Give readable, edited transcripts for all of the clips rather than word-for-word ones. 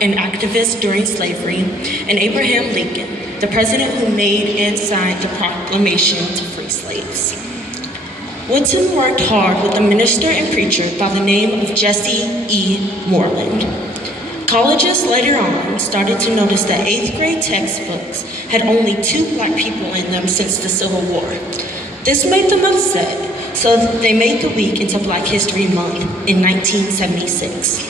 an activist during slavery, and Abraham Lincoln, the president who made and signed the proclamation to free slaves. Woodson worked hard with a minister and preacher by the name of Jesse E. Moreland. Colleges later on started to notice that 8th grade textbooks had only 2 Black people in them since the Civil War. This made them upset, so they made the week into Black History Month in 1976.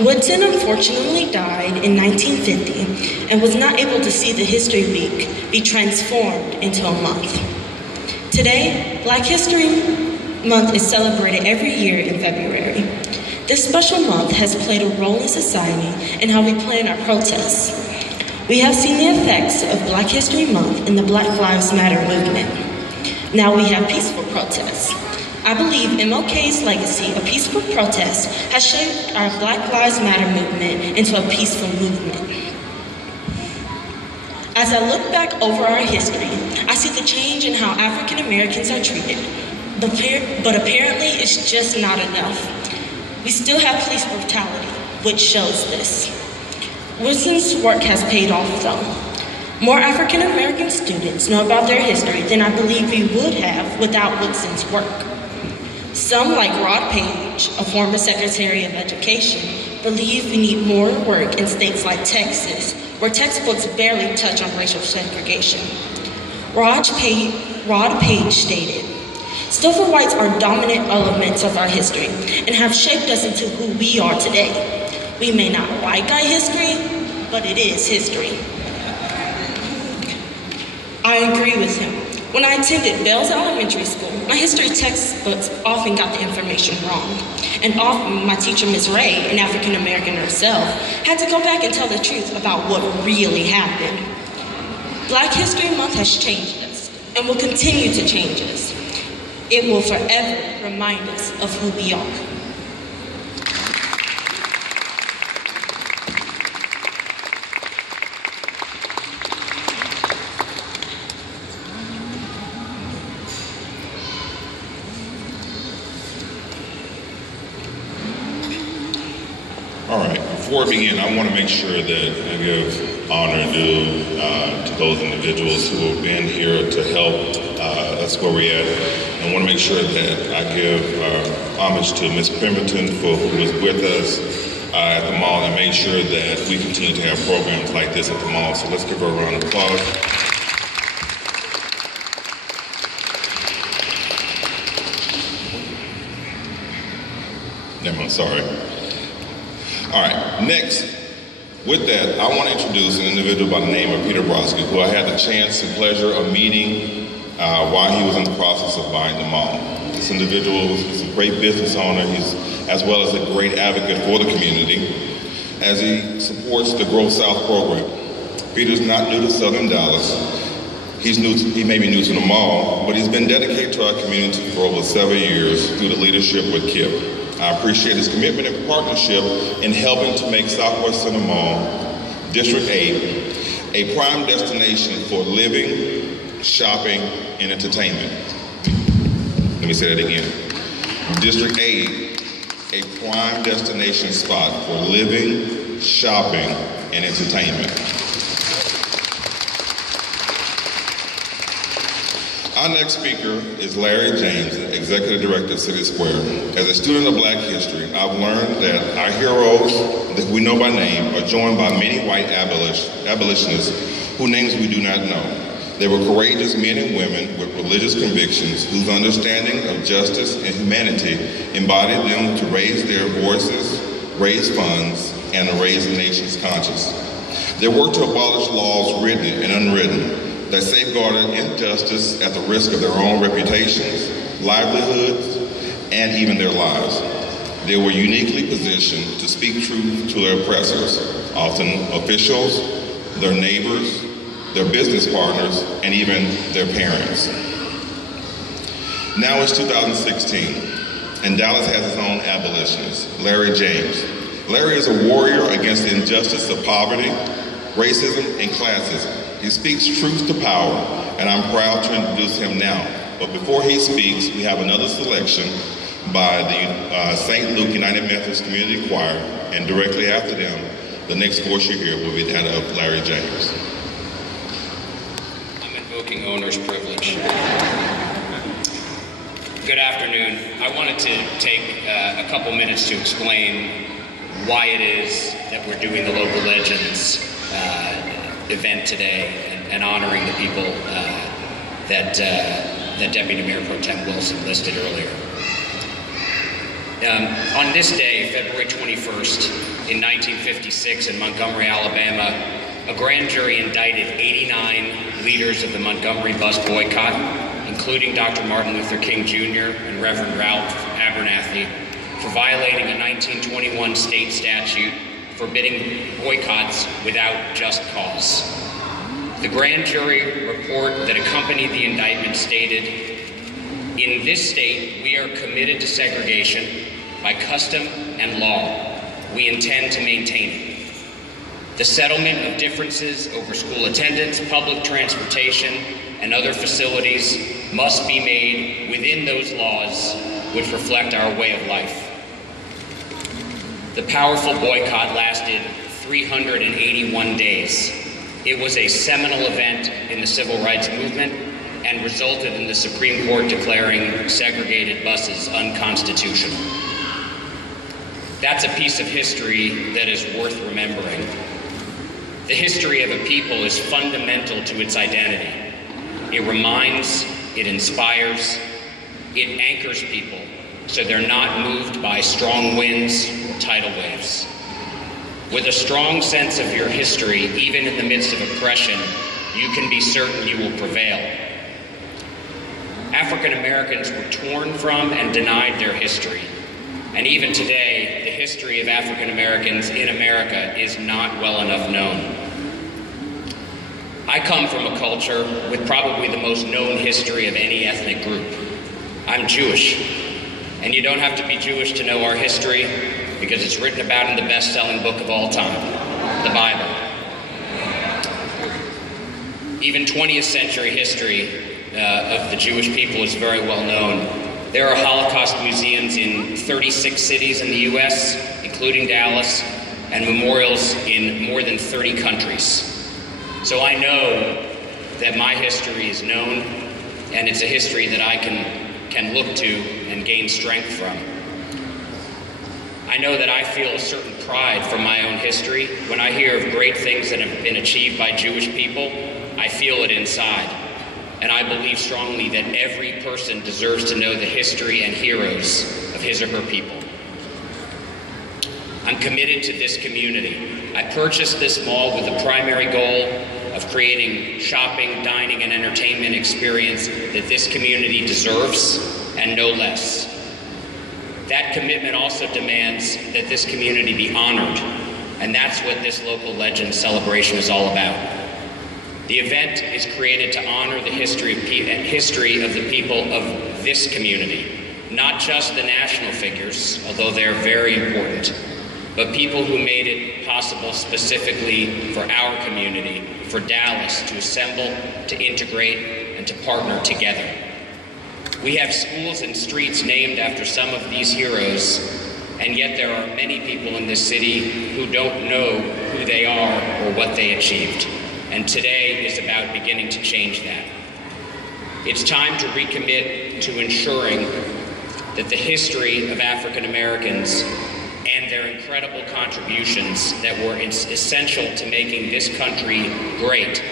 Woodson unfortunately died in 1950 and was not able to see the History Week be transformed into a month. Today, Black History Month is celebrated every year in February. This special month has played a role in society and how we plan our protests. We have seen the effects of Black History Month in the Black Lives Matter movement. Now we have peaceful protests. I believe MLK's legacy of peaceful protest has shaped our Black Lives Matter movement into a peaceful movement. As I look back over our history, I see the change in how African Americans are treated, but apparently it's just not enough. We still have police brutality, which shows this. Woodson's work has paid off though. More African American students know about their history than I believe we would have without Woodson's work. Some, like Rod Page, a former Secretary of Education, believe we need more work in states like Texas, where textbooks barely touch on racial segregation. Rod Page stated, "Still whites are dominant elements of our history and have shaped us into who we are today. We may not like our history, but it is history." I agree with him. When I attended Bells Elementary School, my history textbooks often got the information wrong. And often my teacher, Ms. Ray, an African American herself, had to go back and tell the truth about what really happened. Black History Month has changed us and will continue to change us. It will forever remind us of who we are. All right, before we begin, I want to make sure that I give honor due to those individuals who have been here to help. That's where we're at. I want to make sure that I give homage to Ms. Pemberton who was with us at the mall and made sure that we continue to have programs like this at the mall. So let's give her a round of applause. Never mind, sorry. All right, next, with that, I want to introduce an individual by the name of Peter Brodsky, who I had the chance and pleasure of meeting while he was in the process of buying the mall. This individual is a great business owner, as well as a great advocate for the community, as he supports the Grow South program. Peter's not new to Southern Dallas. He may be new to the mall, but he's been dedicated to our community for over 7 years through the leadership with KIP. I appreciate his commitment and partnership in helping to make Southwest Center Mall, District 8, a prime destination for living, shopping, and entertainment. Let me say that again. District 8, a prime destination spot for living, shopping, and entertainment. Our next speaker is Larry James, Executive Director of City Square. As a student of Black history, I've learned that our heroes that we know by name are joined by many white abolitionists whose names we do not know. They were courageous men and women with religious convictions whose understanding of justice and humanity embodied them to raise their voices, raise funds, and to raise the nation's conscience. They worked to abolish laws written and unwritten that safeguarded injustice at the risk of their own reputations, livelihoods, and even their lives. They were uniquely positioned to speak truth to their oppressors, often officials, their neighbors, their business partners, and even their parents. Now it's 2016, and Dallas has its own abolitionist, Larry James. Larry is a warrior against the injustice of poverty, racism, and classism. He speaks truth to power, and I'm proud to introduce him now. But before he speaks, we have another selection by the St. Luke United Methodist Community Choir, and directly after them, the next voice you hear will be that of Larry James. I'm invoking owner's privilege. Good afternoon. I wanted to take a couple minutes to explain why it is that we're doing the Local Legends event today and honoring the people that Deputy Mayor Pro Tem Wilson listed earlier. On this day, February 21st, in 1956 in Montgomery, Alabama, a grand jury indicted 89 leaders of the Montgomery bus boycott, including Dr. Martin Luther King Jr. and Reverend Ralph Abernathy, for violating a 1921 state statute forbidding boycotts without just cause. The grand jury report that accompanied the indictment stated, "In this state, we are committed to segregation by custom and law. We intend to maintain it. The settlement of differences over school attendance, public transportation, and other facilities must be made within those laws which reflect our way of life." The powerful boycott lasted 381 days. It was a seminal event in the civil rights movement and resulted in the Supreme Court declaring segregated buses unconstitutional. That's a piece of history that is worth remembering. The history of a people is fundamental to its identity. It reminds, it inspires, it anchors people so they're not moved by strong winds or tidal waves. With a strong sense of your history, even in the midst of oppression, you can be certain you will prevail. African Americans were torn from and denied their history. And even today, the history of African Americans in America is not well enough known. I come from a culture with probably the most known history of any ethnic group. I'm Jewish, and you don't have to be Jewish to know our history because it's written about in the best-selling book of all time, the Bible. Even 20th century history of the Jewish people is very well known. There are Holocaust museums in 36 cities in the U.S., including Dallas, and memorials in more than 30 countries. So I know that my history is known, and it's a history that I can look to and gain strength from. I know that I feel a certain pride from my own history. When I hear of great things that have been achieved by Jewish people, I feel it inside. And I believe strongly that every person deserves to know the history and heroes of his or her people. I'm committed to this community. I purchased this mall with the primary goal of creating shopping, dining, and entertainment experience that this community deserves, and no less. That commitment also demands that this community be honored, and that's what this Local Legends celebration is all about. The event is created to honor the history of the people of this community, not just the national figures, although they're very important, but people who made it possible specifically for our community, for Dallas to assemble, to integrate, and to partner together. We have schools and streets named after some of these heroes, and yet there are many people in this city who don't know who they are or what they achieved. And today is about beginning to change that. It's time to recommit to ensuring that the history of African Americans and their incredible contributions that were essential to making this country great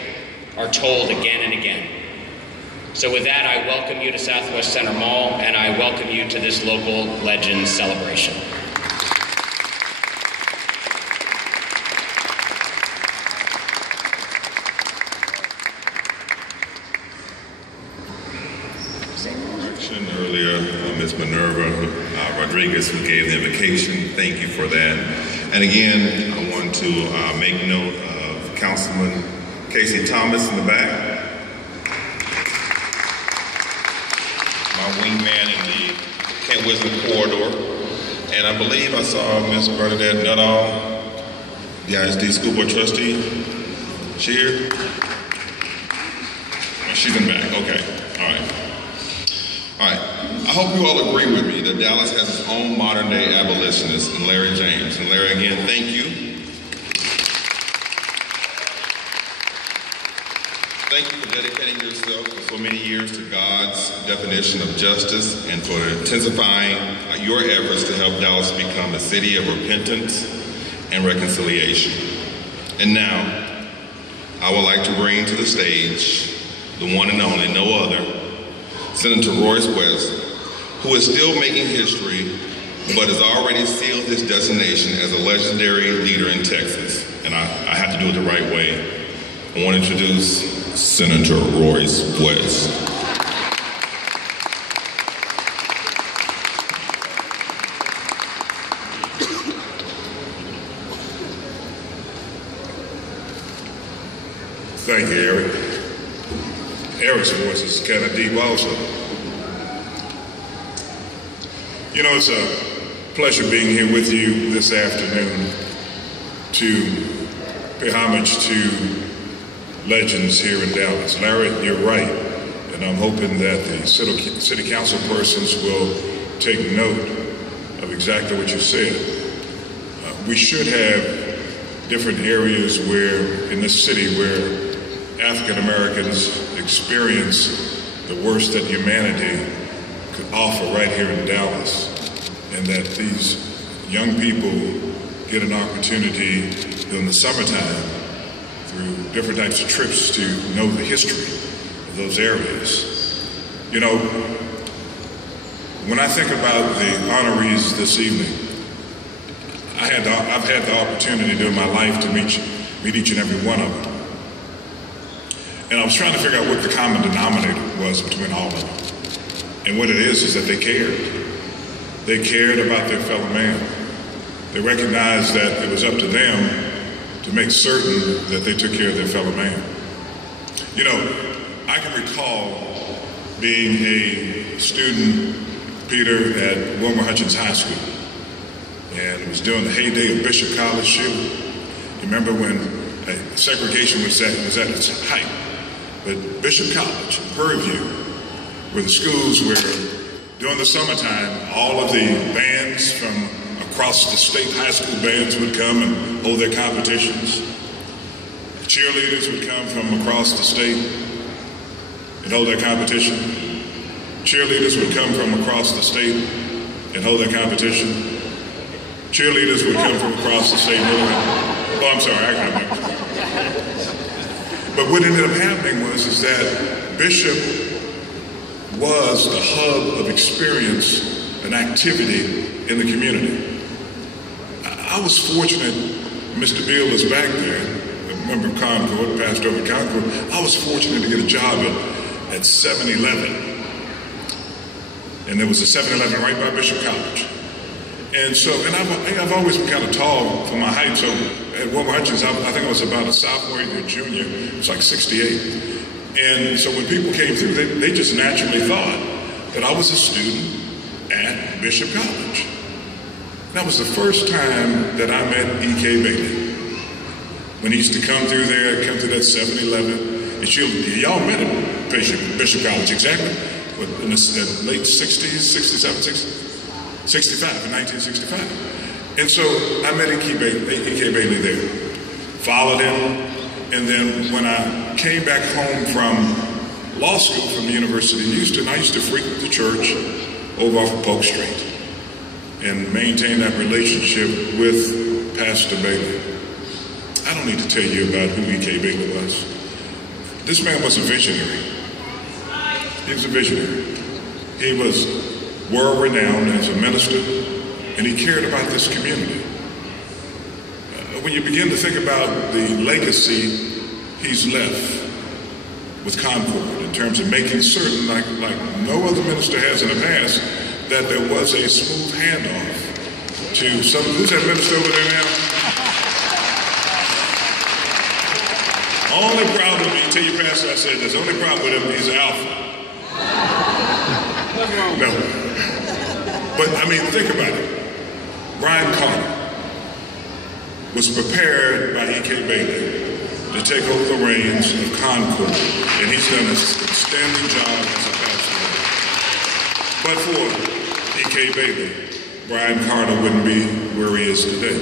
are told again and again. So with that, I welcome you to Southwest Center Mall, and I welcome you to this Local Legends celebration. Earlier, Ms. Minerva Rodriguez, who gave the invocation, thank you for that. And again, I want to make note of Councilman Casey Thomas in the back, my wingman in the Kent Wisdom corridor. And I believe I saw Ms. Bernadette Nuttall, the ISD School Board Trustee. She here? Oh, she's in the back, okay, all right. All right, I hope you all agree with me that Dallas has its own modern day abolitionist in Larry James. And Larry, again, thank you. Thank you for dedicating yourself for so many years to God's definition of justice and for intensifying your efforts to help Dallas become a city of repentance and reconciliation. And now, I would like to bring to the stage the one and only, no other, Senator Royce West, who is still making history, but has already sealed his destination as a legendary leader in Texas. And I have to do it the right way. I want to introduce Senator Royce West. Thank you, Eric. Eric's voice is kind of deep also. You know, it's a pleasure being here with you this afternoon to pay homage to legends here in Dallas. Larry, you're right, and I'm hoping that the city council persons will take note of exactly what you said. We should have different areas where, in this city, where African Americans experience the worst that humanity could offer right here in Dallas, and that these young people get an opportunity in the summertime through different types of trips to know the history of those areas. You know, when I think about the honorees this evening, I've had the opportunity during my life to meet each and every one of them. And I was trying to figure out what the common denominator was between all of them. And what it is that they cared. They cared about their fellow man. They recognized that it was up to them to make certain that they took care of their fellow man. You know, I can recall being a student, Peter, at Wilmer Hutchins High School. And it was during the heyday of Bishop College shooting. You remember when segregation was at its height. But Bishop College, Prairie View, were the schools where during the summertime, all of the bands from across the state high school bands would come and hold their competitions. The cheerleaders would come from across the state and hold their competition. Cheerleaders would come from across the state and hold their competition. Cheerleaders would come from across the state and hold their... Oh, I'm sorry, I can't remember. But what ended up happening was that Bishop was the hub of experience and activity in the community. I was fortunate, Mr. Beal is back there, a member of Concord, passed over Concord. I was fortunate to get a job at 7-Eleven. And there was a 7-Eleven right by Bishop College. And so, and I've always been kind of tall for my height, so at Wilmer Hutchins, I think I was about a sophomore or junior, it was like 68. And so when people came through, they just naturally thought that I was a student at Bishop College. That was the first time that I met E.K. Bailey. When he used to come through there, come through that 7-Eleven, and y'all met at Bishop College, exactly, in the late 60s, 67, 65, in 1965. And so I met E.K. Bailey there, followed him, and then when I came back home from law school from the University of Houston, I used to frequent the church over off of Polk Street and maintain that relationship with Pastor Bailey. I don't need to tell you about who E.K. Bailey was. This man was a visionary. He was a visionary. He was world-renowned as a minister, and he cared about this community. When you begin to think about the legacy he's left with Concord in terms of making certain, like no other minister has in the past, that there was a smooth handoff to some, who's that minister over there now? Only problem, you tell your pastor I said this, only problem with him, he's an alpha. No. But I mean, think about it. Brian Carter was prepared by E.K. Bailey to take over the reins of Concord, and he's done an outstanding job as a pastor. But for E.K. Bailey, Brian Carter wouldn't be where he is today.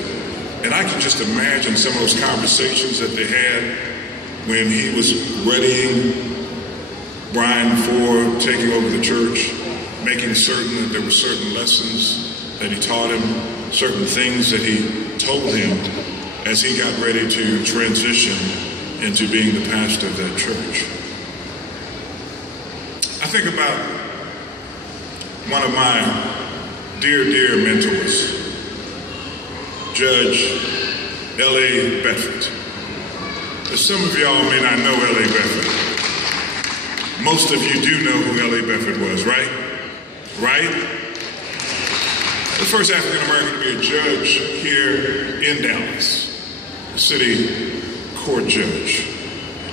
And I can just imagine some of those conversations that they had when he was readying Brian for taking over the church, making certain that there were certain lessons that he taught him, certain things that he told him as he got ready to transition into being the pastor of that church. I think about one of my dear, dear mentors, Judge L.A. Bedford. Some of y'all may not know L.A. Bedford. Most of you do know who L.A. Bedford was, right? Right? The first African-American to be a judge here in Dallas, a city court judge.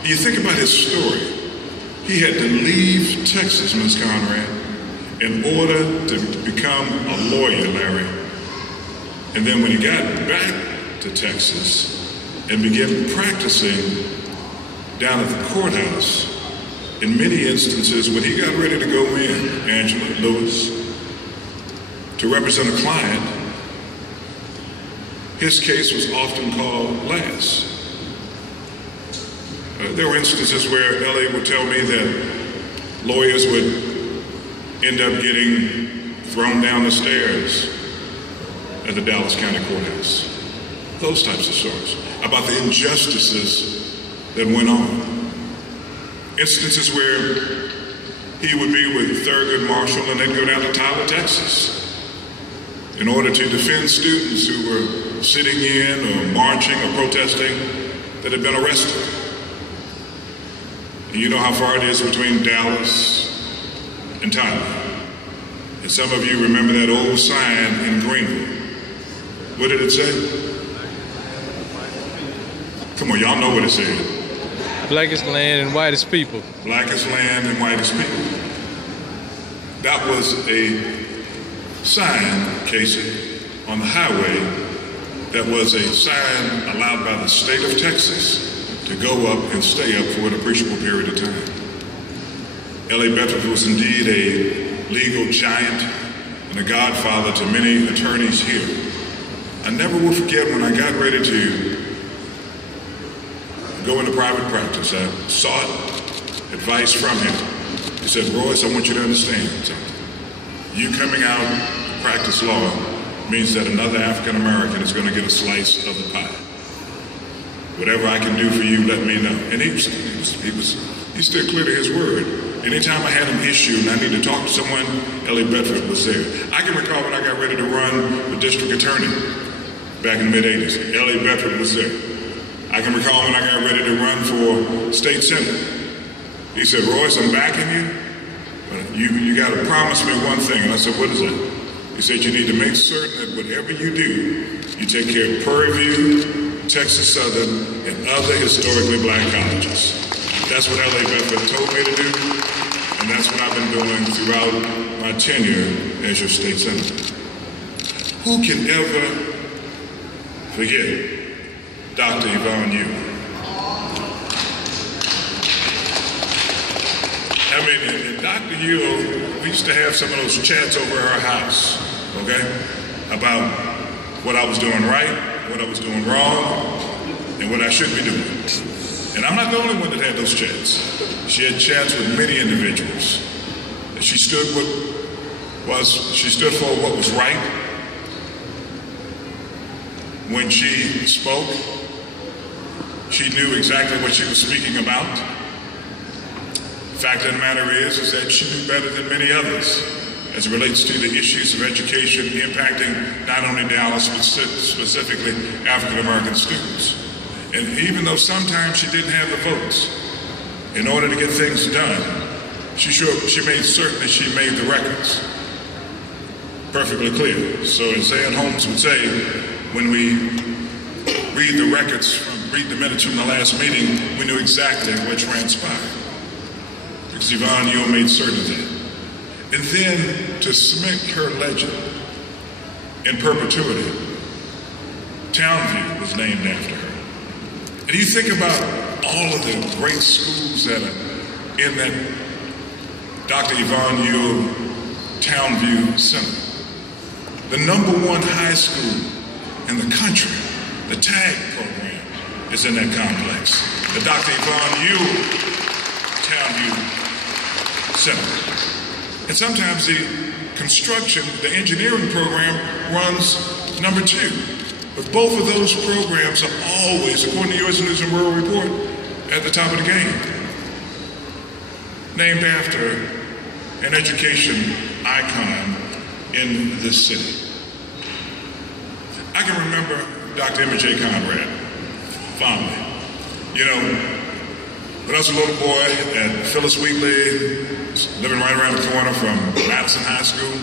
You think about his story. He had to leave Texas, Ms. Conrad, in order to become a lawyer, Larry. And then when he got back to Texas and began practicing down at the courthouse, in many instances, when he got ready to go in, Angela Lewis, to represent a client, his case was often called last. There were instances where L.A. would tell me that lawyers would end up getting thrown down the stairs at the Dallas County Courthouse. Those types of stories about the injustices that went on. Instances where he would be with Thurgood Marshall and they'd go down to Tyler, Texas, in order to defend students who were sitting in or marching or protesting that had been arrested. And you know how far it is between Dallas and Tyler. And some of you remember that old sign in Greenville. What did it say? Come on, y'all know what it said. Blackest land and whitest people. Blackest land and whitest people. That was a sign, Casey, on the highway that was a sign allowed by the state of Texas to go up and stay up for an appreciable period of time. L.A. Bedford was indeed a legal giant and a godfather to many attorneys here. I never will forget when I got ready to go into private practice. I sought advice from him. He said, Royce, I want you to understand something. You coming out to practice law means that another African American is going to get a slice of the pie. Whatever I can do for you, let me know. And he stood clear to his word. Anytime I had an issue and I needed to talk to someone, L.A. Bedford was there. I can recall when I got ready to run the district attorney back in the mid-'80s. L.A. Bedford was there. I can recall when I got ready to run for state senate. He said, Royce, I'm backing you, but you got to promise me one thing. And I said, what is that? He said, you need to make certain that whatever you do, you take care of Prairie View, Texas Southern, and other historically black colleges. That's what L.A. Bedford told me to do, and that's what I've been doing throughout my tenure as your state senator. Who can ever forget Dr. Yvonne Yu? I mean, and Dr. Yu, we used to have some of those chats over at her house, okay, about what I was doing right, what I was doing wrong, and what I should be doing. And I'm not the only one that had those chats. She had chats with many individuals. She stood for what was right. When she spoke, she knew exactly what she was speaking about. The fact of the matter is that she knew better than many others as it relates to the issues of education impacting not only Dallas, but specifically African-American students. And even though sometimes she didn't have the votes, in order to get things done, she made certain that she made the records perfectly clear. So as Zan Holmes would say, when we read the minutes from the last meeting, we knew exactly what transpired. Because Yvonne Yu made certain of that. And then to cement her legend in perpetuity, Townview was named after her. And you think about all of the great schools that are in that Dr. Yvonne Yu Townview Center. The #1 high school in the country, the TAG program, is in that complex. The Dr. Yvonne Ewell Townview Center. And sometimes the construction, the engineering program runs number 2. But both of those programs are always, according to U.S. News and World Report, at the top of the game. Named after an education icon in this city. I can remember Dr. Emmett J. Conrad fondly. You know, when I was a little boy at Phyllis Wheatley, living right around the corner from Madison High School,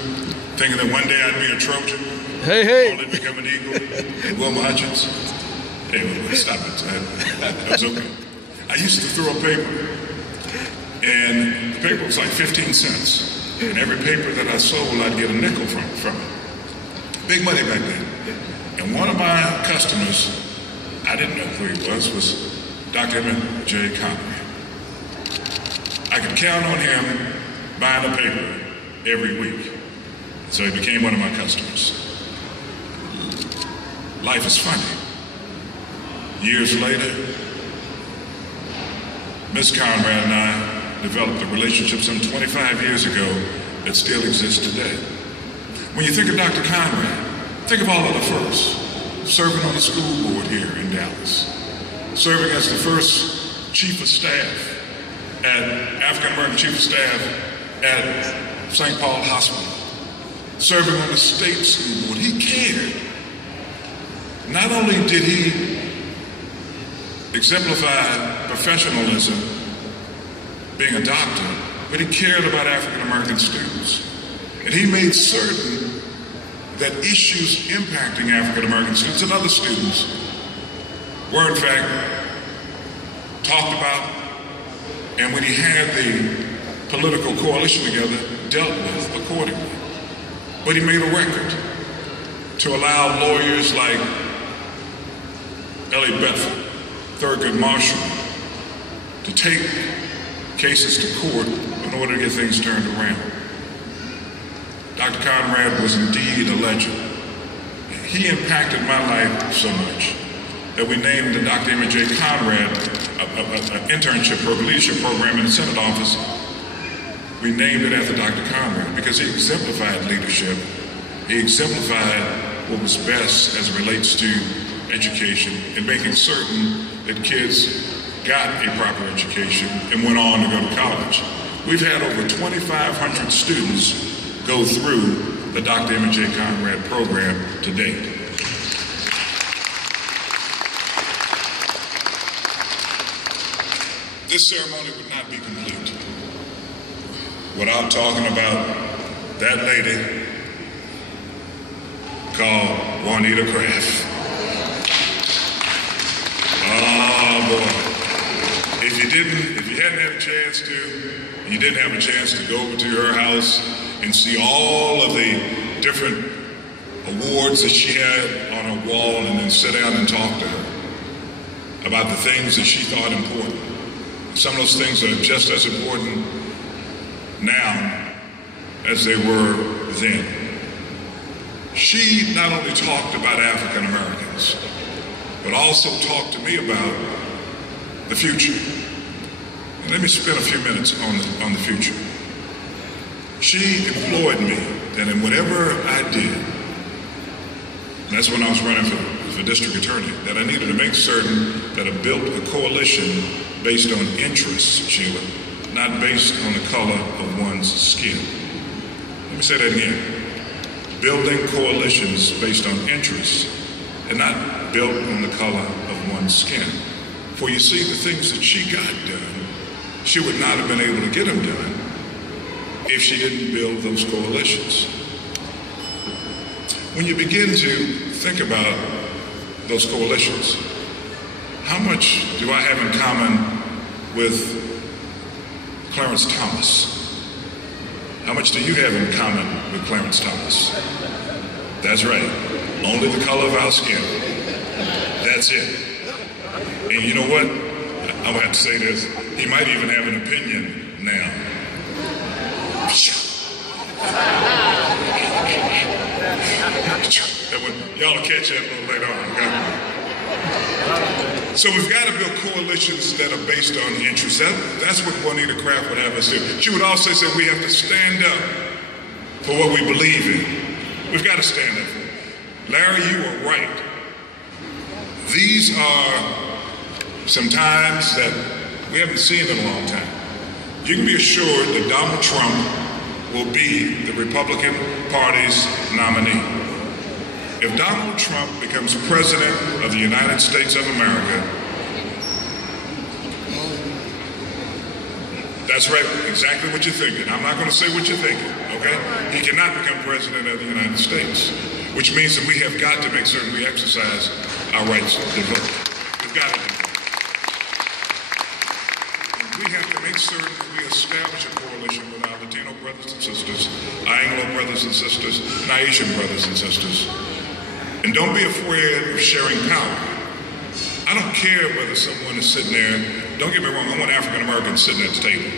thinking that one day I'd be a Trojan, only to become an Eagle, and Wilma Hutchins. Hey, stop it. That was okay. I used to throw a paper, and the paper was like 15 cents. And every paper that I sold, I'd get a nickel from it. Big money back then. And one of my customers, I didn't know who he was Dr. Emmett J. Conrad. I could count on him buying a paper every week. So he became one of my customers. Life is funny. Years later, Ms. Conrad and I developed a relationship some 25 years ago that still exists today. When you think of Dr. Conrad, think of all of the firsts. Serving on the school board here in Dallas. Serving as the first chief of staff African-American chief of staff at St. Paul Hospital. Serving on the state school board. He cared. Not only did he exemplify professionalism, being a doctor, but he cared about African-American students. And he made certain that issues impacting African-American students and other students were in fact talked about, and when he had the political coalition together, dealt with accordingly. But he made a record to allow lawyers like Ellie Bedford, Thurgood Marshall, to take cases to court in order to get things turned around. Dr. Conrad was indeed a legend. He impacted my life so much that we named the Dr. Emmett J. Conrad an internship program, leadership program in the Senate office. We named it after Dr. Conrad because he exemplified leadership. He exemplified what was best as it relates to education and making certain that kids got a proper education and went on to go to college. We've had over 2,500 students go through the Dr. Emmett J. Conrad program to date. This ceremony would not be complete without talking about that lady called Juanita Craft. Oh boy. If you hadn't had a chance to, you didn't have a chance to go over to her house and see all of the different awards that she had on her wall and then sit down and talk to her about the things that she thought important. Some of those things are just as important now as they were then. She not only talked about African Americans, but also talked to me about the future. And let me spend a few minutes on the future. She employed me that in whatever I did, and that's when I was running for district attorney, that I needed to make certain that I built a coalition based on interests, Sheila, not based on the color of one's skin. Let me say that again. Building coalitions based on interests and not built on the color of one's skin. For you see, the things that she got done, she would not have been able to get them done if she didn't build those coalitions. When you begin to think about those coalitions, how much do I have in common with Clarence Thomas? How much do you have in common with Clarence Thomas? That's right, only the color of our skin. That's it. And you know what? I'm gonna have to say this. He might even have an opinion now. Y'all will catch that a little later on. Okay? So we've got to build coalitions that are based on interests. That's what Juanita Craft would have us do. She would also say we have to stand up for what we believe in. We've got to stand up for it. Larry, you are right. These are some times that we haven't seen in a long time. You can be assured that Donald Trump will be the Republican Party's nominee. If Donald Trump becomes president of the United States of America, that's right, exactly what you're thinking. I'm not going to say what you're thinking, okay? He cannot become president of the United States, which means that we have got to make certain we exercise our rights to vote. We've got to do that. We have to make certain that we establish a coalition with our Latino brothers and sisters, our Anglo brothers and sisters, and our Asian brothers and sisters. And don't be afraid of sharing power. I don't care whether someone is sitting there. Don't get me wrong, I want African Americans sitting at the table.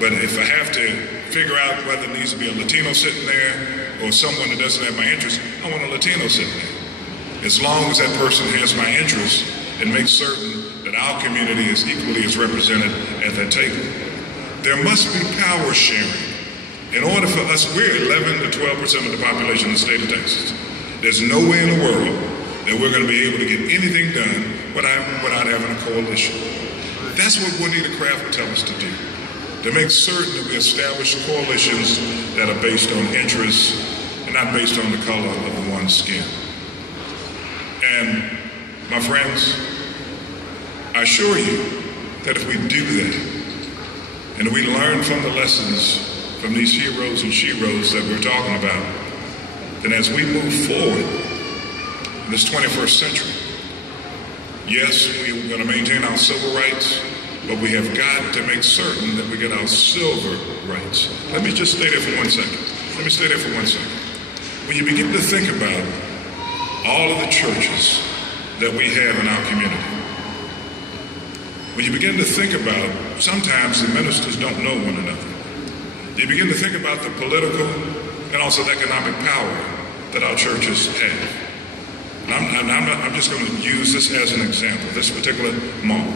But if I have to figure out whether it needs to be a Latino sitting there or someone that doesn't have my interest, I want a Latino sitting there. As long as that person has my interest and makes certain that our community is equally as represented at that table. There must be power sharing. In order for us, we're 11 to 12% of the population in the state of Texas. There's no way in the world that we're going to be able to get anything done without having a coalition. That's what Juanita Craft would tell us to do, to make certain that we establish coalitions that are based on interests and not based on the color of one's skin. And my friends, I assure you that if we do that, and we learn from the lessons from these heroes and sheroes that we're talking about, then as we move forward in this 21st century, yes, we're going to maintain our civil rights, but we have got to make certain that we get our silver rights. Let me just stay there for 1 second. Let me stay there for 1 second. When you begin to think about all of the churches that we have in our community, when you begin to think about, sometimes the ministers don't know one another. You begin to think about the political and also the economic power that our churches have. And I'm just going to use this as an example, this particular mall.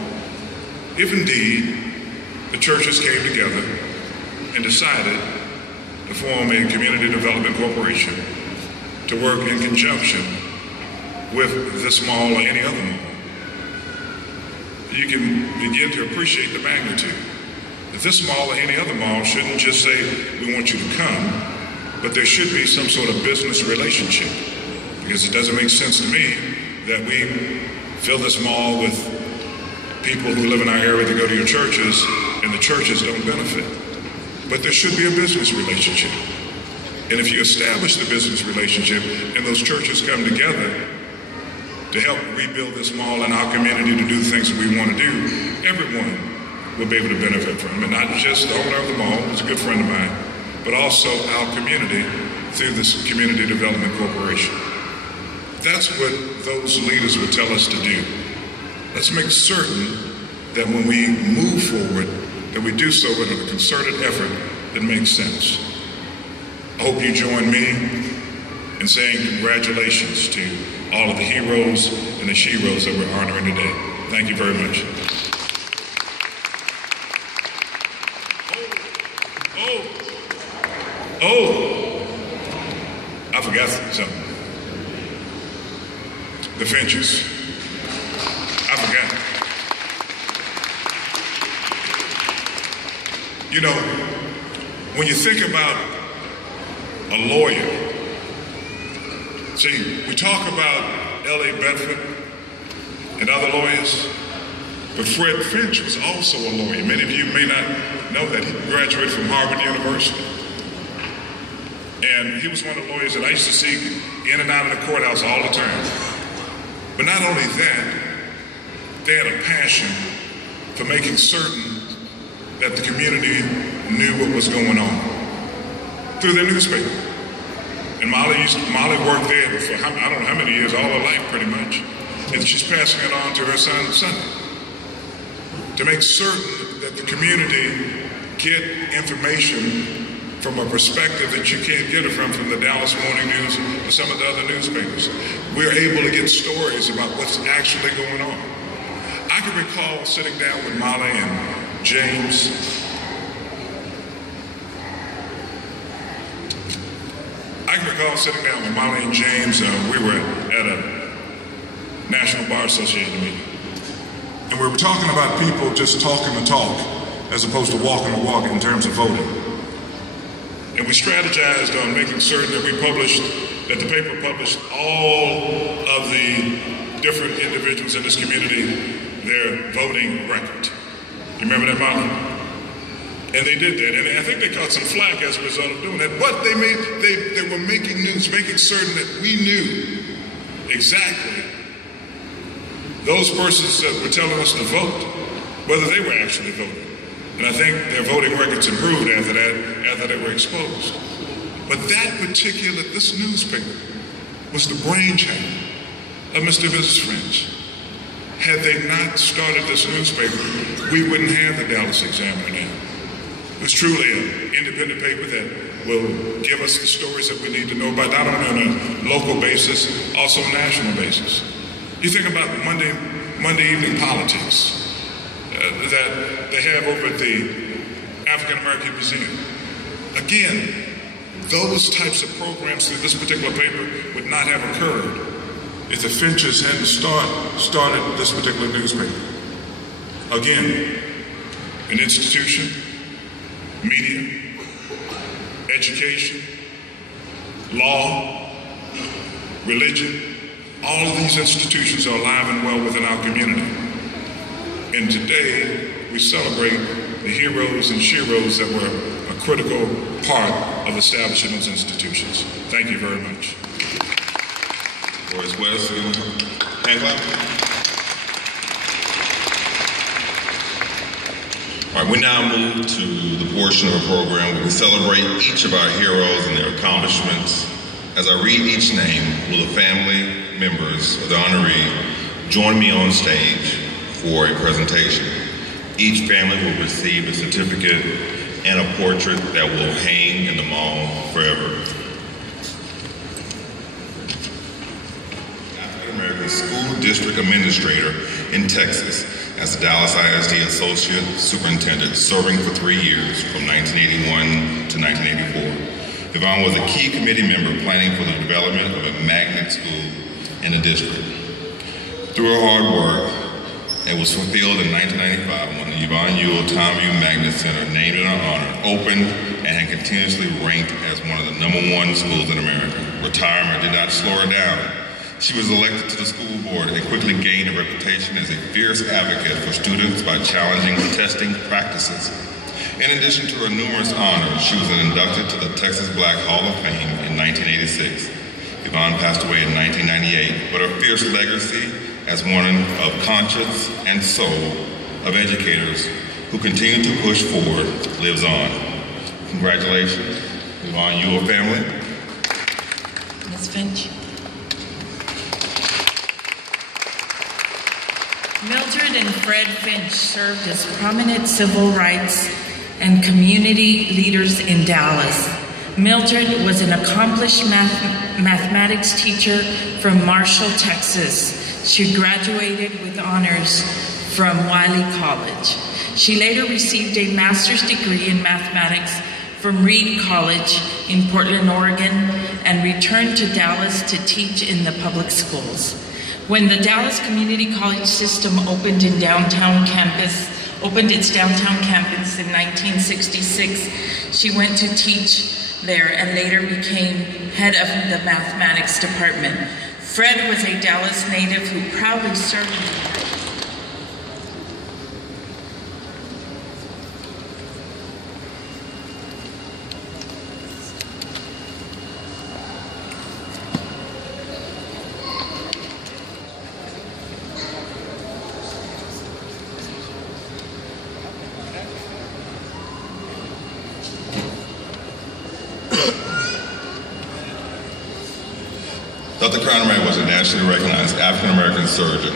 If indeed the churches came together and decided to form a community development corporation to work in conjunction with this mall or any other mall, you can begin to appreciate the magnitude. That this mall or any other mall shouldn't just say, we want you to come, but there should be some sort of business relationship. Because it doesn't make sense to me that we fill this mall with people who live in our area that go to your churches, and the churches don't benefit. But there should be a business relationship. And if you establish the business relationship and those churches come together to help rebuild this mall in our community to do the things that we want to do, everyone will be able to benefit from it. Not just the owner of the mall, who's a good friend of mine, but also our community through this Community Development Corporation. That's what those leaders would tell us to do. Let's make certain that when we move forward, that we do so with a concerted effort that makes sense. I hope you join me in saying congratulations to all of the heroes and the sheroes that we're honoring today. Thank you very much. Oh, I forgot something. The Finches. I forgot. You know, when you think about a lawyer, see, we talk about L.A. Bedford and other lawyers, but Fred Finch was also a lawyer. Many of you may not know that. He graduated from Harvard University. And he was one of the lawyers that I used to see in and out of the courthouse all the time. But not only that, they had a passion for making certain that the community knew what was going on through their newspaper. And Molly worked there for I don't know how many years, all her life pretty much. And she's passing it on to her son Sunday to make certain that the community get information from a perspective that you can't get it from the Dallas Morning News or some of the other newspapers. We're able to get stories about what's actually going on. I can recall sitting down with Molly and James. We were at a National Bar Association meeting. And we were talking about people just talking the talk as opposed to walking the walk in terms of voting. And we strategized on making certain that the paper published all of the different individuals in this community, their voting record. You remember that, Molly? And they did that, and I think they caught some flack as a result of doing that. But they were making news, making certain that we knew exactly those persons that were telling us to vote, whether they were actually voting. And I think their voting records improved after they were exposed. But this newspaper was the brainchild of Mr. and Mrs. French. Had they not started this newspaper, we wouldn't have the Dallas Examiner now. It's truly an independent paper that will give us the stories that we need to know about, not only on a local basis, also a national basis. You think about Monday evening politics that they have over at the African American Museum. Again, those types of programs through this particular paper would not have occurred if the Finches hadn't started this particular newspaper. Again, an institution, media, education, law, religion, all of these institutions are alive and well within our community. And today, we celebrate the heroes and sheroes that were a critical part of establishing those institutions. Thank you very much. Royce West, hand clap. All right, we now move to the portion of the program where we celebrate each of our heroes and their accomplishments. As I read each name, will the family members of the honoree join me on stage for a presentation? Each family will receive a certificate and a portrait that will hang in the mall forever. African-American School District Administrator in Texas as the Dallas ISD Associate Superintendent, serving for 3 years from 1981 to 1984. Yvonne was a key committee member planning for the development of a magnet school in the district. Through her hard work, it was fulfilled in 1995 when the Yvonne Ewell Tom U. Magnet Center, named in her honor, opened and had continuously ranked as one of the #1 schools in America. Retirement did not slow her down. She was elected to the school board and quickly gained a reputation as a fierce advocate for students by challenging testing practices. In addition to her numerous honors, she was inducted to the Texas Black Hall of Fame in 1986. Yvonne passed away in 1998, but her fierce legacy as one of conscience and soul of educators who continue to push forward lives on. Congratulations, Yvonne Ewell family. Ms. Finch. Mildred and Fred Finch served as prominent civil rights and community leaders in Dallas. Mildred was an accomplished mathematics teacher from Marshall, Texas. She graduated with honors from Wiley College. She later received a master's degree in mathematics from Reed College in Portland, Oregon, and returned to Dallas to teach in the public schools. When the Dallas Community College system opened its downtown campus in 1966, she went to teach there and later became head of the mathematics department. Fred was a Dallas native who proudly served in the Dr. Conrad was a nationally recognized African-American surgeon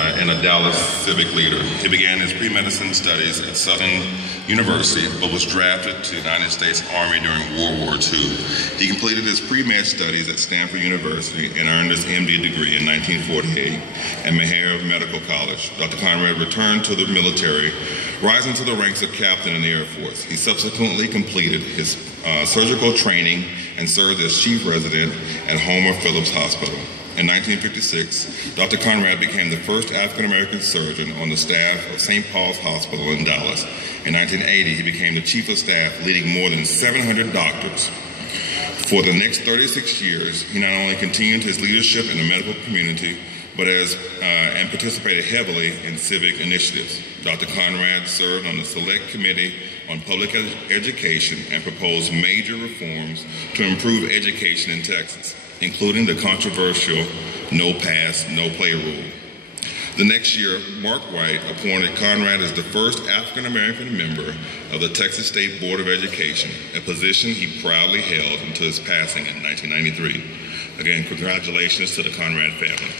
and a Dallas civic leader. He began his pre-medicine studies at Southern University, but was drafted to the United States Army during World War II. He completed his pre-med studies at Stanford University and earned his MD degree in 1948 at Meharry Medical College. Dr. Conrad returned to the military, rising to the ranks of captain in the Air Force. He subsequently completed his surgical training and served as chief resident at Homer Phillips Hospital. In 1956, Dr. Conrad became the first African-American surgeon on the staff of St. Paul's Hospital in Dallas. In 1980, he became the chief of staff, leading more than 700 doctors. For the next 36 years, he not only continued his leadership in the medical community, but and participated heavily in civic initiatives. Dr. Conrad served on the Select Committee on Public Education and proposed major reforms to improve education in Texas, including the controversial no pass, no play rule. The next year, Mark White appointed Conrad as the first African-American member of the Texas State Board of Education, a position he proudly held until his passing in 1993. Again, congratulations to the Conrad family.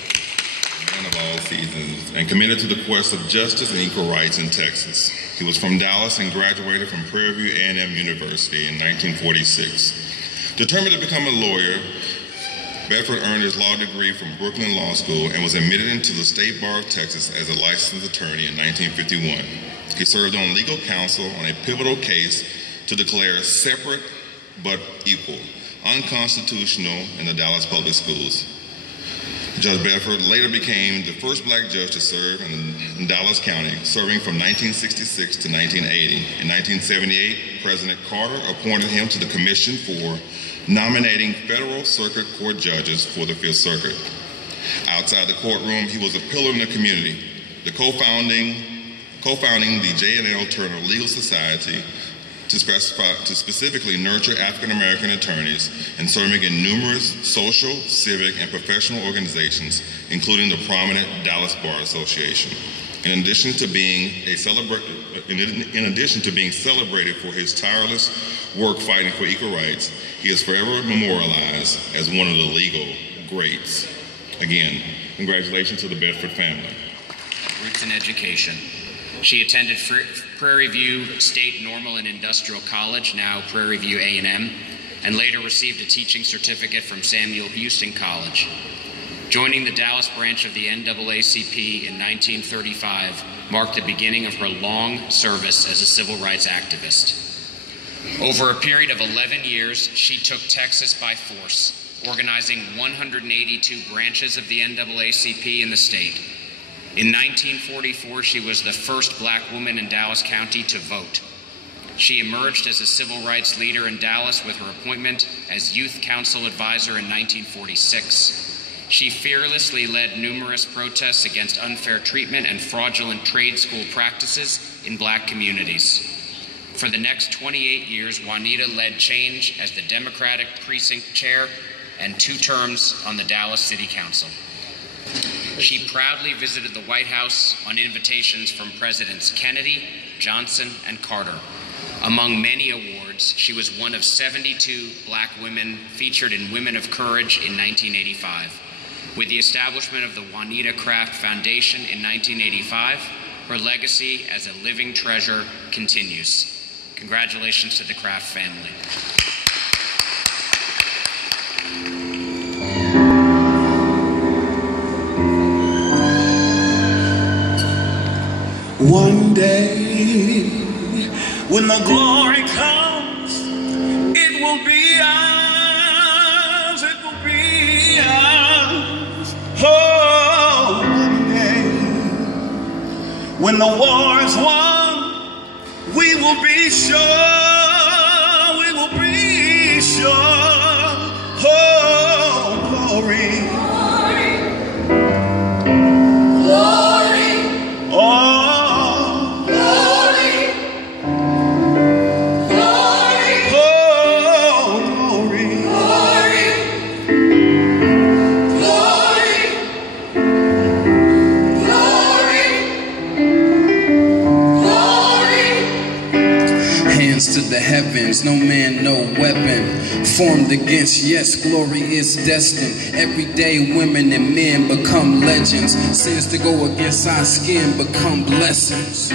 Man of all seasons, and committed to the quest of justice and equal rights in Texas. He was from Dallas and graduated from Prairie View A&M University in 1946. Determined to become a lawyer, Bedford earned his law degree from Brooklyn Law School and was admitted into the State Bar of Texas as a licensed attorney in 1951. He served on legal counsel on a pivotal case to declare separate but equal unconstitutional in the Dallas public schools. Judge Bedford later became the first black judge to serve in Dallas County, serving from 1966 to 1980. In 1978, President Carter appointed him to the Commission for nominating federal circuit court judges for the Fifth Circuit. Outside the courtroom, he was a pillar in the community, co-founding the J&L Turner Legal Society to specifically nurture African-American attorneys and serving in numerous social, civic, and professional organizations, including the prominent Dallas Bar Association. In addition to being celebrated for his tireless work fighting for equal rights, he is forever memorialized as one of the legal greats. Again, congratulations to the Bedford family. Roots in education. She attended Prairie View State Normal and Industrial College, now Prairie View A&M, and later received a teaching certificate from Samuel Houston College. Joining the Dallas branch of the NAACP in 1935 marked the beginning of her long service as a civil rights activist. Over a period of 11 years, she took Texas by force, organizing 182 branches of the NAACP in the state. In 1944, she was the first black woman in Dallas County to vote. She emerged as a civil rights leader in Dallas with her appointment as Youth Council Advisor in 1946. She fearlessly led numerous protests against unfair treatment and fraudulent trade school practices in black communities. For the next 28 years, Juanita led change as the Democratic Precinct Chair and 2 terms on the Dallas City Council. She proudly visited the White House on invitations from Presidents Kennedy, Johnson, and Carter. Among many awards, she was one of 72 black women featured in Women of Courage in 1985. With the establishment of the Juanita Craft Foundation in 1985, her legacy as a living treasure continues. Congratulations to the Craft family. One day, when the glory comes, it will be ours, it will be ours. Oh, one day, when the war is won, we will be sure, we will be sure. Oh, glory. Glory. Glory. Oh. heavens. No man, no weapon formed against. Yes, glory is destined. Every day women and men become legends. Sins to go against our skin become blessings.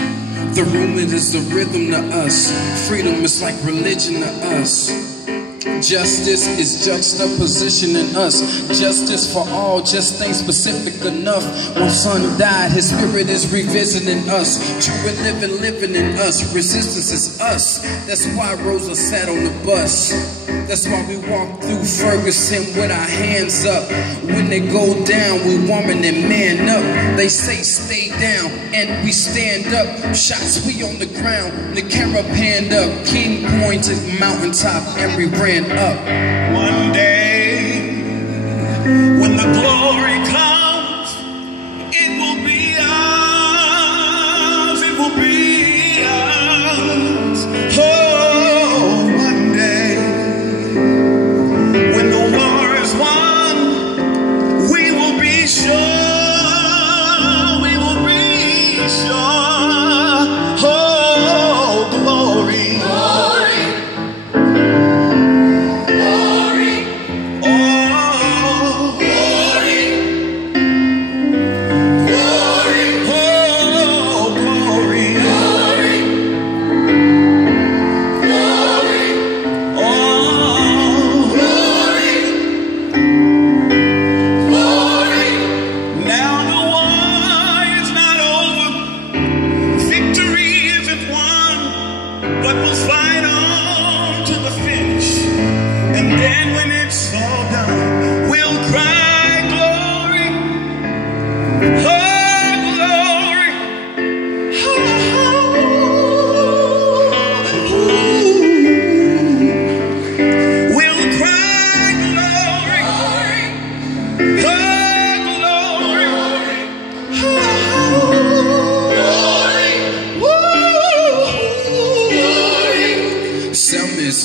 The movement is the rhythm to us. Freedom is like religion to us. Justice is juxtaposition in us. Justice for all, just ain't specific enough. When son died, his spirit is revisiting us. True and living in us. Resistance is us. That's why Rosa sat on the bus. That's why we walk through Ferguson with our hands up. When they go down, we woman and man up. They say stay down, and we stand up. Shots, we on the ground. The camera panned up. King pointed mountaintop, and we ran up. One day, when the glory comes, it will be ours. It will be ours. Oh, one day, when the war is won, we will be sure. We will be sure. Oh, glory.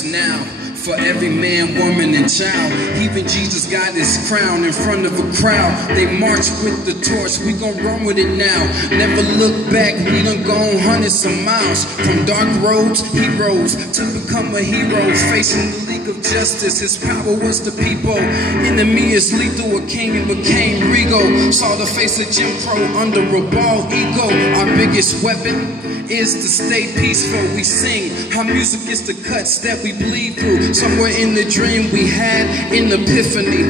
Now for every man, woman, and child. Even Jesus got his crown in front of a crowd. They march with the torch, we gon' run with it now. Never look back, we done gone hundreds of miles. From dark roads, he rose to become a hero. Facing the League of Justice, his power was the people. Enemy is lethal, a king and became regal. Saw the face of Jim Crow under a bald ego. Our biggest weapon is to stay peaceful. We sing, our music is the cuts that we bleed through. Somewhere in the dream we had an epiphany.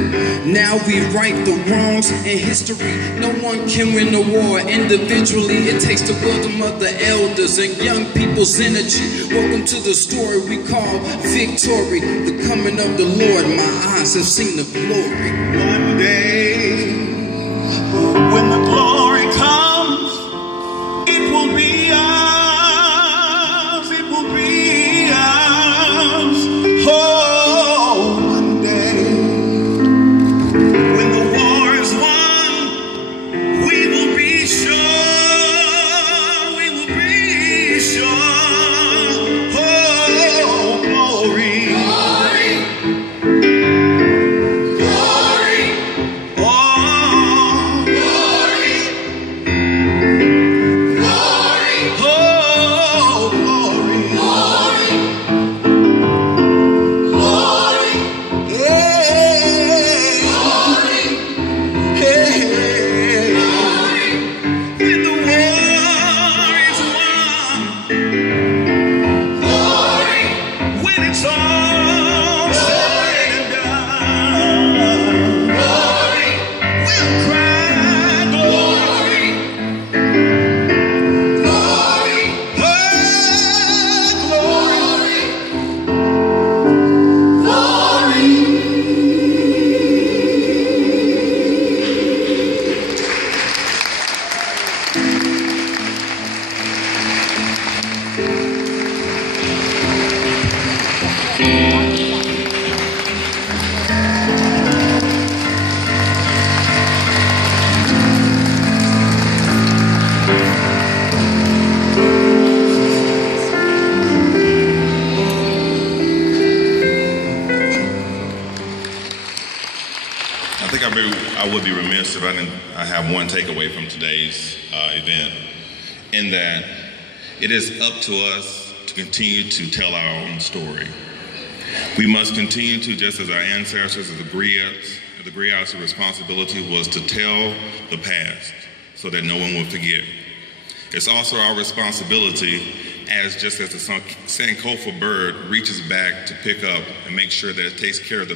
Now we right the wrongs in history. No one can win the war individually. It takes the wisdom of the elders and young people's energy. Welcome to the story we call victory. The coming of the Lord, my eyes have seen the glory. One day, when the glory comes, it will be ours. It will be ours. Oh, one day, when the war is won, we will be sure. We will be sure. Oh, glory. I would be remiss if I have one takeaway from today's event, in that it is up to us to continue to tell our own story. We must continue to, just as our ancestors, the griots' responsibility was to tell the past so that no one will forget. It's also our responsibility, just as the Sankofa bird reaches back to pick up and make sure that it takes care of the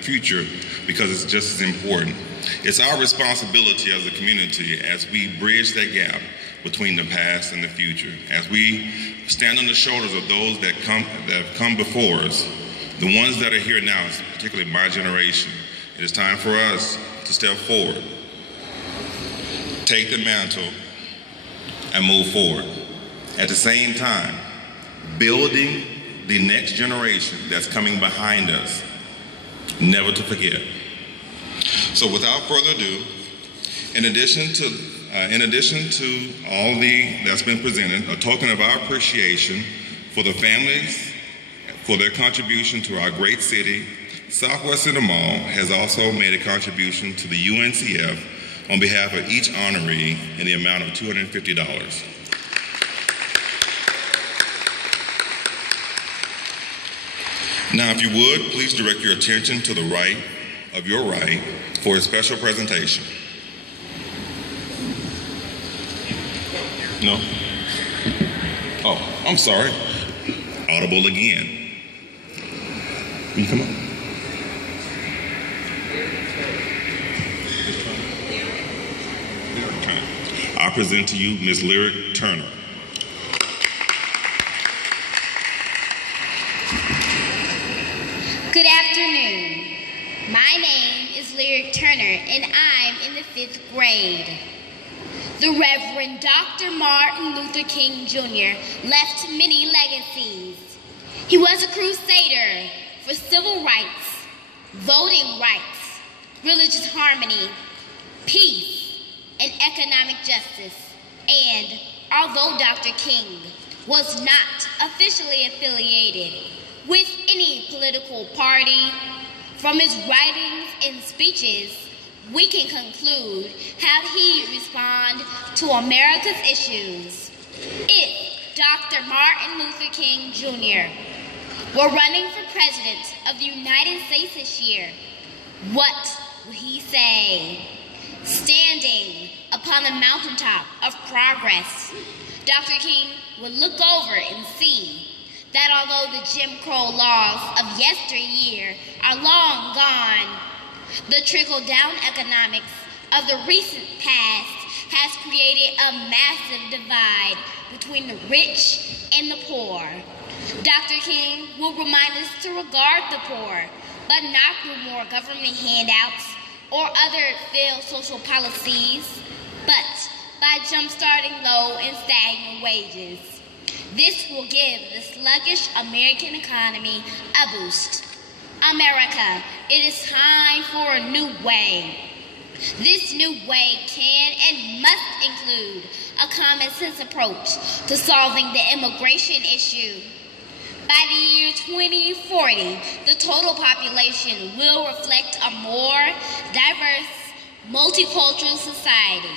future, because it's just as important. It's our responsibility as a community as we bridge that gap between the past and the future, as we stand on the shoulders of those that have come before us, the ones that are here now, particularly my generation. It is time for us to step forward, take the mantle, and move forward. At the same time, building the next generation that's coming behind us, never to forget. So without further ado, in addition to all that's been presented, a token of our appreciation for the families, for their contribution to our great city, Southwestern Mall has also made a contribution to the UNCF on behalf of each honoree in the amount of $250. Now, if you would, please direct your attention to the right of your right for a special presentation. No? Oh, I'm sorry. Audible again. Can you come up? I present to you Ms. Lyric Turner. Good afternoon. My name is Lyric Turner, and I'm in the 5th grade. The Reverend Dr. Martin Luther King Jr. left many legacies. He was a crusader for civil rights, voting rights, religious harmony, peace, and economic justice. And although Dr. King was not officially affiliated with any political party, from his writings and speeches, we can conclude how he responded to America's issues. If Dr. Martin Luther King Jr. were running for president of the United States this year, what would he say? Standing upon the mountaintop of progress, Dr. King would look over and see that although the Jim Crow laws of yesteryear are long gone, the trickle-down economics of the recent past has created a massive divide between the rich and the poor. Dr. King will remind us to regard the poor, but not through more government handouts or other failed social policies, but by jump-starting low and stagnant wages. This will give the sluggish American economy a boost. America, it is time for a new way. This new way can and must include a common sense approach to solving the immigration issue. By the year 2040, the total population will reflect a more diverse, multicultural society.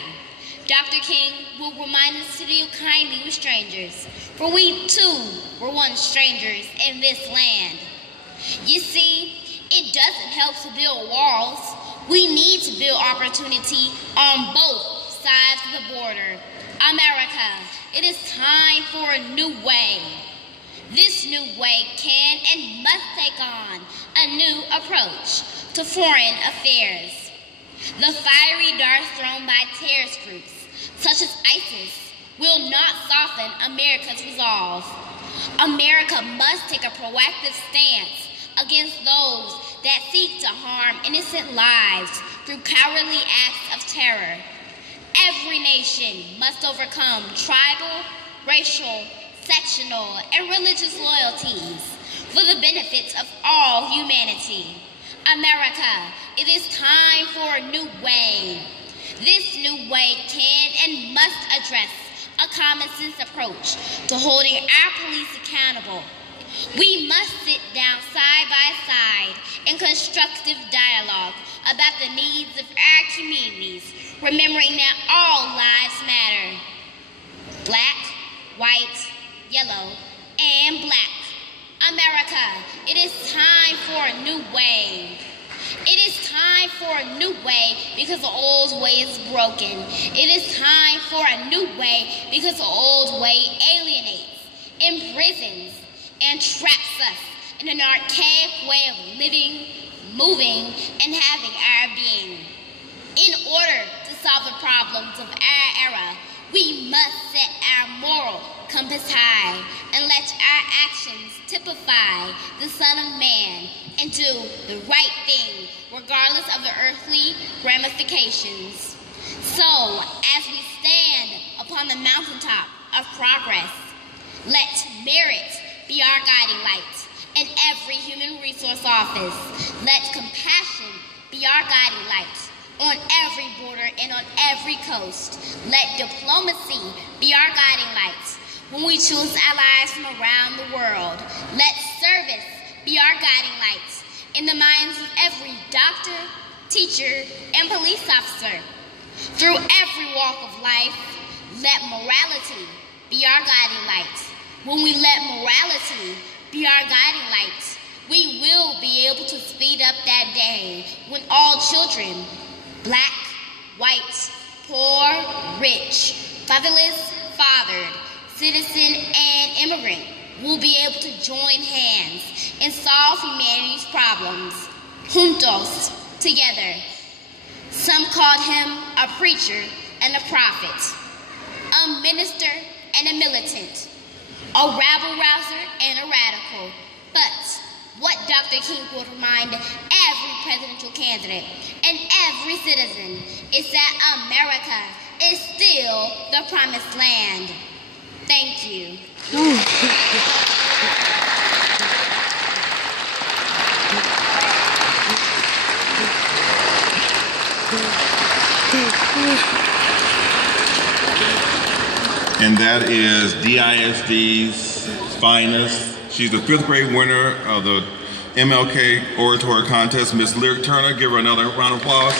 Dr. King will remind us to deal kindly with strangers, for we too were once strangers in this land. You see, it doesn't help to build walls. We need to build opportunity on both sides of the border. America, it is time for a new way. This new way can and must take on a new approach to foreign affairs. The fiery darts thrown by terrorist groups, such as ISIS, will not soften America's resolve. America must take a proactive stance against those that seek to harm innocent lives through cowardly acts of terror. Every nation must overcome tribal, racial, sectional, and religious loyalties for the benefits of all humanity. America, it is time for a new way. This new way can and must address a common sense approach to holding our police accountable. We must sit down side by side in constructive dialogue about the needs of our communities, remembering that all lives matter. Black, white, yellow, and black. America, it is time for a new way. It is time for a new way because the old way is broken. It is time for a new way because the old way alienates, imprisons, and traps us in an archaic way of living, moving, and having our being. In order to solve the problems of our era, we must set our moral compass high and let our actions typify the Son of Man and do the right thing, regardless of the earthly ramifications. So, as we stand upon the mountaintop of progress, let merit be our guiding light in every human resource office. Let compassion be our guiding light on every border and on every coast. Let diplomacy be our guiding light when we choose allies from around the world. Let service be our guiding light in the minds of every doctor, teacher, and police officer. Through every walk of life, let morality be our guiding light. When we let morality be our guiding light, we will be able to speed up that day when all children, black, white, poor, rich, fatherless, fathered, citizen, and immigrant, will be able to join hands and solve humanity's problems, juntos, together. Some called him a preacher and a prophet, a minister and a militant, a rabble-rouser and a radical. But what Dr. King would remind every presidential candidate and every citizen is that America is still the promised land. Thank you. And that is DISD's finest. She's the 5th grade winner of the MLK Oratory Contest, Miss Lyric Turner. Give her another round of applause.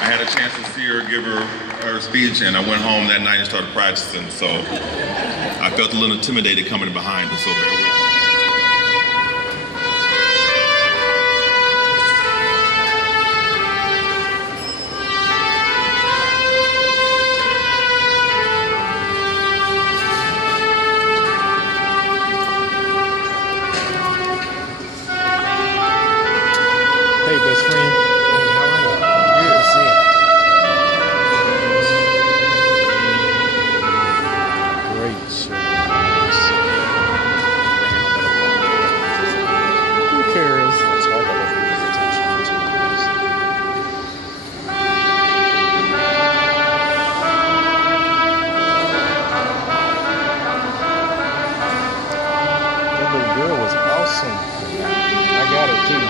I had a chance to see her give her speech, and I went home that night and started practicing, so I felt a little intimidated coming behind her, so bear with me. Hey, best friend. Hey, how are you? Good to see you. Great show. Who cares? It's hard to look at his attention for 2 years. That little girl was awesome. I got her too.